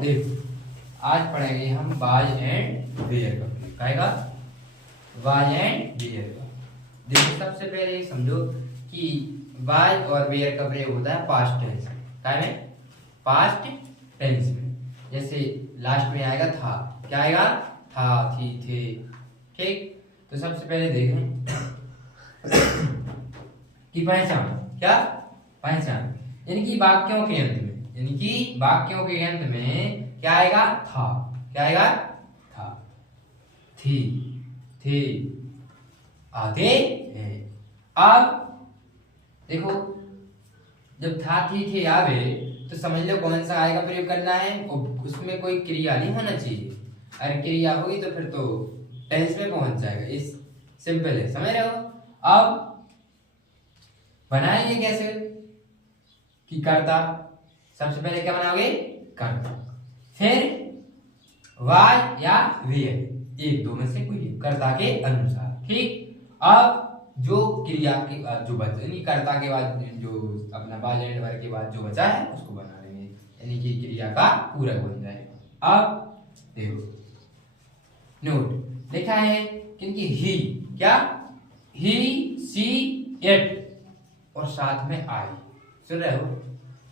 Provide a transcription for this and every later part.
देखो आज पढ़ेंगे हम वाज एंड वेयर का प्रयोग। कहेगा वाज एंड वेयर का। देखो सबसे पहले समझो कि वाज और वेयर का प्रयोग होता है पास्ट टेंस में। क्या में? पास्ट टेंस में। जैसे लास्ट में आएगा था, क्या आएगा? था, थी, थे। ठीक, तो सबसे पहले देखें कि पहचान, क्या पहचान, यानी कि वाक्यों के अंत में, यानी कि वाक्यों के अंत में क्या आएगा? था। क्या आएगा? था, थी, थे, आते हैं। अब देखो जब था, थी, थे आवे तो समझ लो कौन सा आएगा प्रयोग करना है, उसमें कोई क्रिया नहीं होना चाहिए। अगर क्रिया होगी तो फिर तो टेंस में पहुंच जाएगा। इस सिंपल है, समझ रहे हो? अब बनाएंगे कैसे कि कर्ता, सबसे पहले क्या बनाओगे? कर्ता, फिर वाज या वेयर, एक दो में से कोई कर्ता के अनुसार। ठीक, अब जो क्रिया के बाद जो बचा, यानी कर्ता के बाद जो अपना वाज एंड वेयर के बाद जो बचा है उसको बना लेंगे, यानी कि क्रिया का पूरक बन जाएगा। अब देखो नोट लिखा है क्योंकि ही, क्या? ही, सी, इट और साथ में आई। सुन रहे हो?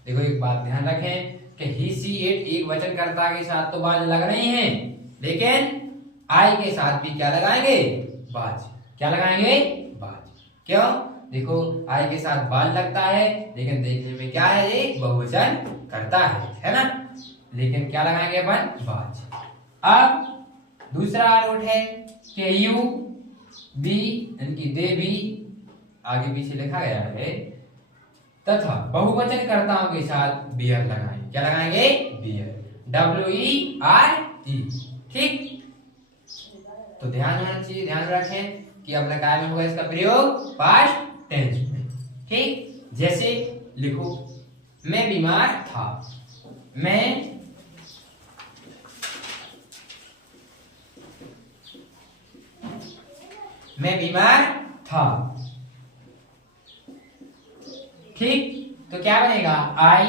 देखो एक बात ध्यान रखें कि ही, सी, इट एक वचन कर्ता के साथ तो बाज लग रही हैं, लेकिन आई के साथ भी क्या लगाएंगे? बाज। क्या लगाएंगे? बाज। क्यों? देखो आई के साथ बाज लगता है, लेकिन देखने में क्या है? एक बहुवचन कर्ता है ना? लेकिन क्या लगाएंगे अपन? बाज। अब दूसरा नोट है कि यू बी, यानी कि दे भी आगे पीछे लिखा गया है, तथा बहुवचन कर्ताओं के साथ बियर लगाएंगे। क्या लगाएंगे? बियर, WERE। ठीक, तो ध्यान होना चाहिए, ध्यान रखें कि अपने काय में होगा इसका प्रयोग? पास्ट टेंस में। ठीक, जैसे लिखो मैं बीमार था, मैं बीमार था। ठीक, तो क्या बनेगा? I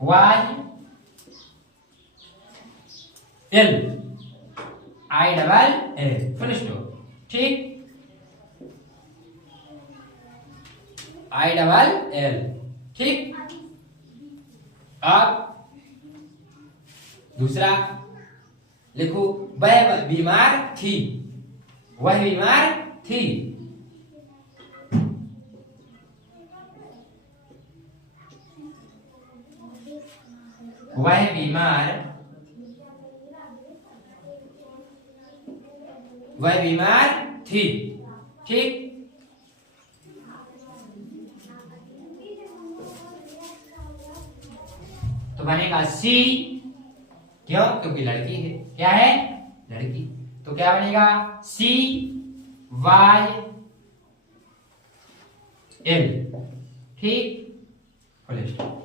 was ill, I double L, full stop. ठीक, आई डबल एल। ठीक, अब दूसरा लिखो वह बीमार थी, वह बीमार थी। वह बीमार थी। ठीक, तो बनेगा सी, क्यों? क्योंकि लड़की है। क्या है? लड़की। तो क्या बनेगा? सी वाई एल। ठीक, फुल स्टॉप।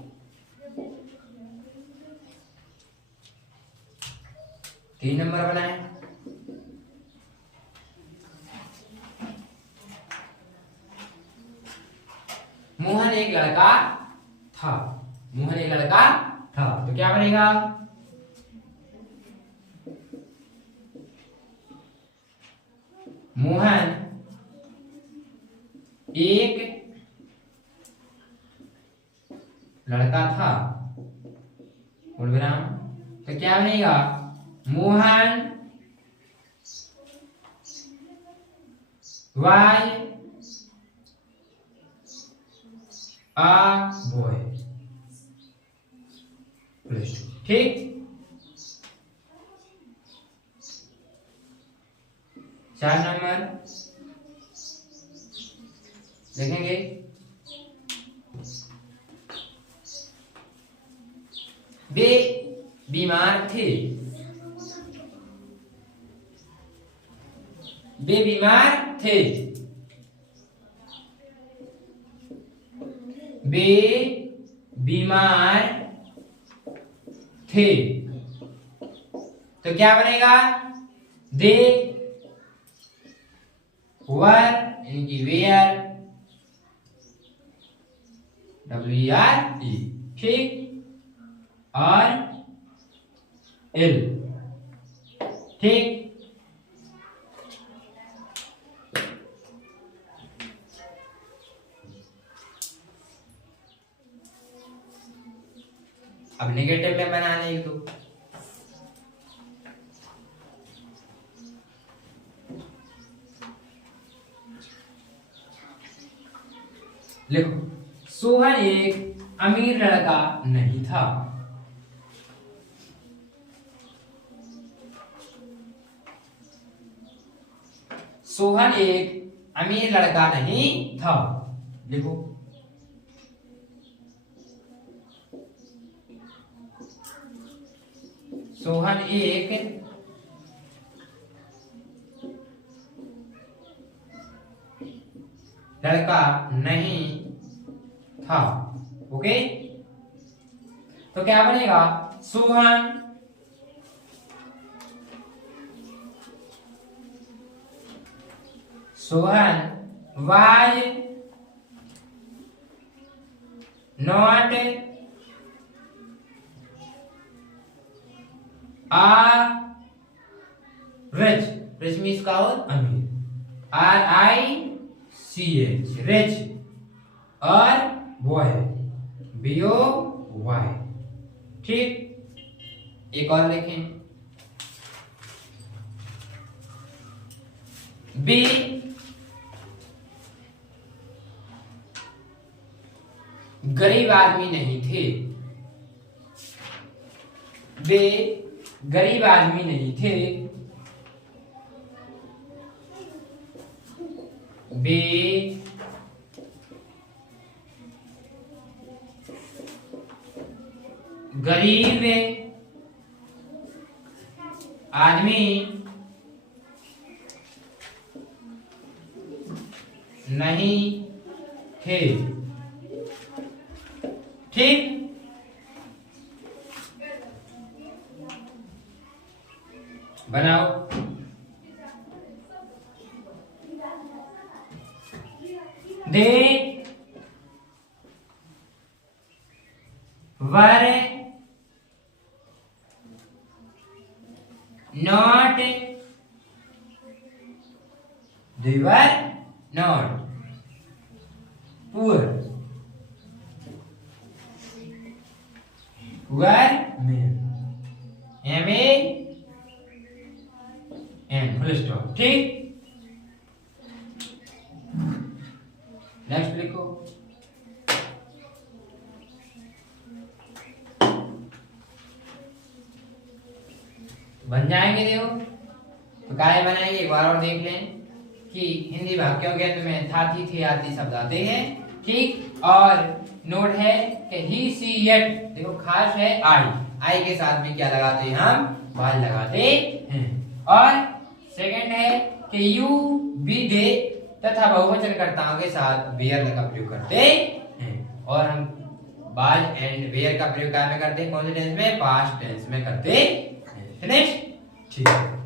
तीन नंबर बना है। मोहन एक लड़का था, मोहन एक लड़का था, तो क्या बनेगा? मोहन एक लड़का था, पूर्णविराम, तो क्या बनेगा? Mohan was a boy. ठीक, चार नंबर देखेंगे। वे बीमार थे, वे बीमार थे, वे बीमार थे, तो क्या बनेगा? दे वर, यानी कि वेयर, WERE। ठीक, और इल। ठीक, अब नेगेटिव में बनाने एक दो। लिखो, सोहन एक अमीर लड़का नहीं था। सोहन एक अमीर लड़का नहीं था। लिखो, सोहन एक लड़का नहीं था। ओके, तो क्या बनेगा? Sohan was not rich. Rich means का हो अमीर, RICH रिच, और बॉय BOY। ठीक, एक और देखें, बी गरीब आदमी नहीं थे। वे गरीब आदमी नहीं थे। वे गरीब आदमी नहीं थे। ठीक, बनाओ। They were not poor man, MAN full stop. ठीक, नेक्स्ट लिखो, बन जाएंगे। देखो, तो काय बनाएंगे, एक बार और देख लें कि हिंदी वाक्यों के अंत में था, थी, थे आदि शब्द आते हैं। ठीक, और नोट है कि ही सी इट, देखो खास है आई के साथ में क्या लगाते हैं हम, वाल लगाते हैं। और सेकंड है कि यू बी दे तथा बहुवचन कर्ताओं के साथ वेयर का प्रयोग करते हैं। और हम बाल एंड वेयर का प्रयोग क्या में करते हैं, कौन से टेंस में, पास्ट टेंस में करते हैं। फिनिश, ठीक है।